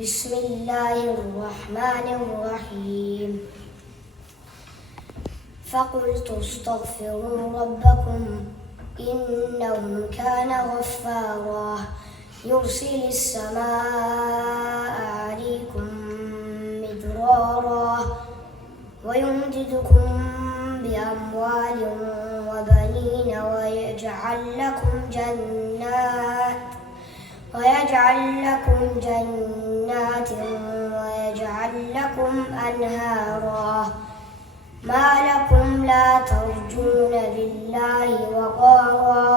بسم الله الرحمن الرحيم فقلت استغفروا ربكم إنه كان غفارا يرسل السماء عليكم مدرارا ويمددكم بأموال وبنين ويجعل لكم جنات ويجعل لكم أنهارا ما لكم لا ترجون لله وقارا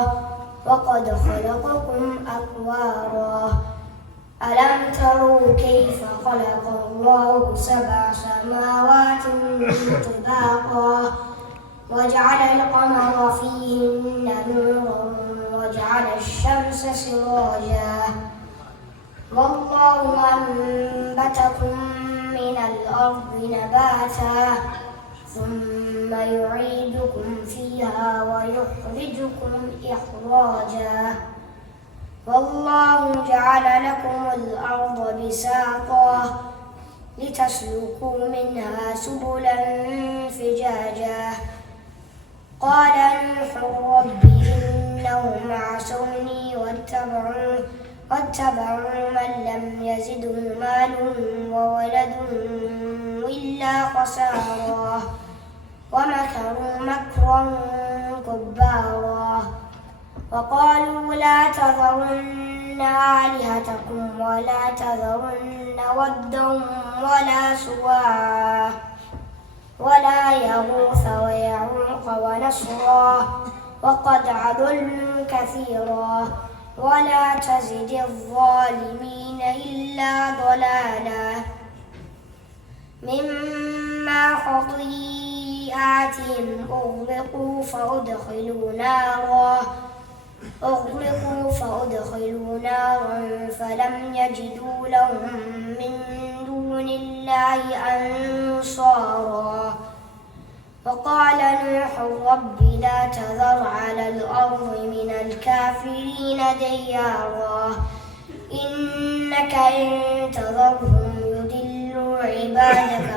وقد خلقكم أطوارا ألم تروا كيف خلق الله 7 سماوات طباقا وجعل القمر فيهن نورا وجعل الشمس سراجا والله أنبتكم من الأرض نباتا ثم يعيدكم فيها ويخرجكم إخراجا والله جعل لكم الأرض بساطا لتسلكوا منها سبلا فجاجا قال نوح رب إنهم عصوني واتبعوا من لم يزده ماله وولده إلا خسارا ومكروا مكرا كبارا وقالوا لا تذرن آلهتكم ولا تذرن ودا ولا سواعا ولا يغوث ويعوق ونسرا وقد أضلوا كثيرا ولا تزد الظالمين إلا ضلالا مما خطيئاتهم أغرقوا فأدخلوا نارا فلم يجدوا لهم من دون الله أنصارا وقال نوح رب لا تذر على الأرض من الكافرين ديارا إنك إن تذرهم يضلوا عبادك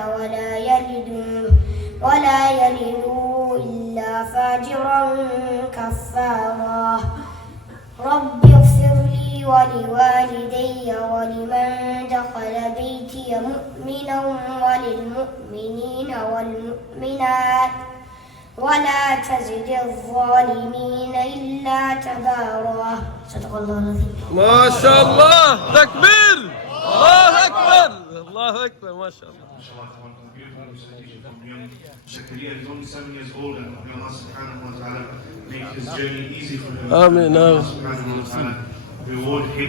ولا يلدوا إلا فاجرا كفارا رب اغفر لي ولوالدي ولمن دخل بيتي مؤمنا وللمؤمنين والمؤمنات ولا تزد الظالمين إلا تبارا صدق الله العظيم. ما شاء الله تكبير الله أكبر الله أكبر ما شاء الله. Shakaria is only 7 years old and may Allah subhanahu wa ta'ala make his journey easy for him. Amen. Allah subhanahu wa ta'ala reward him.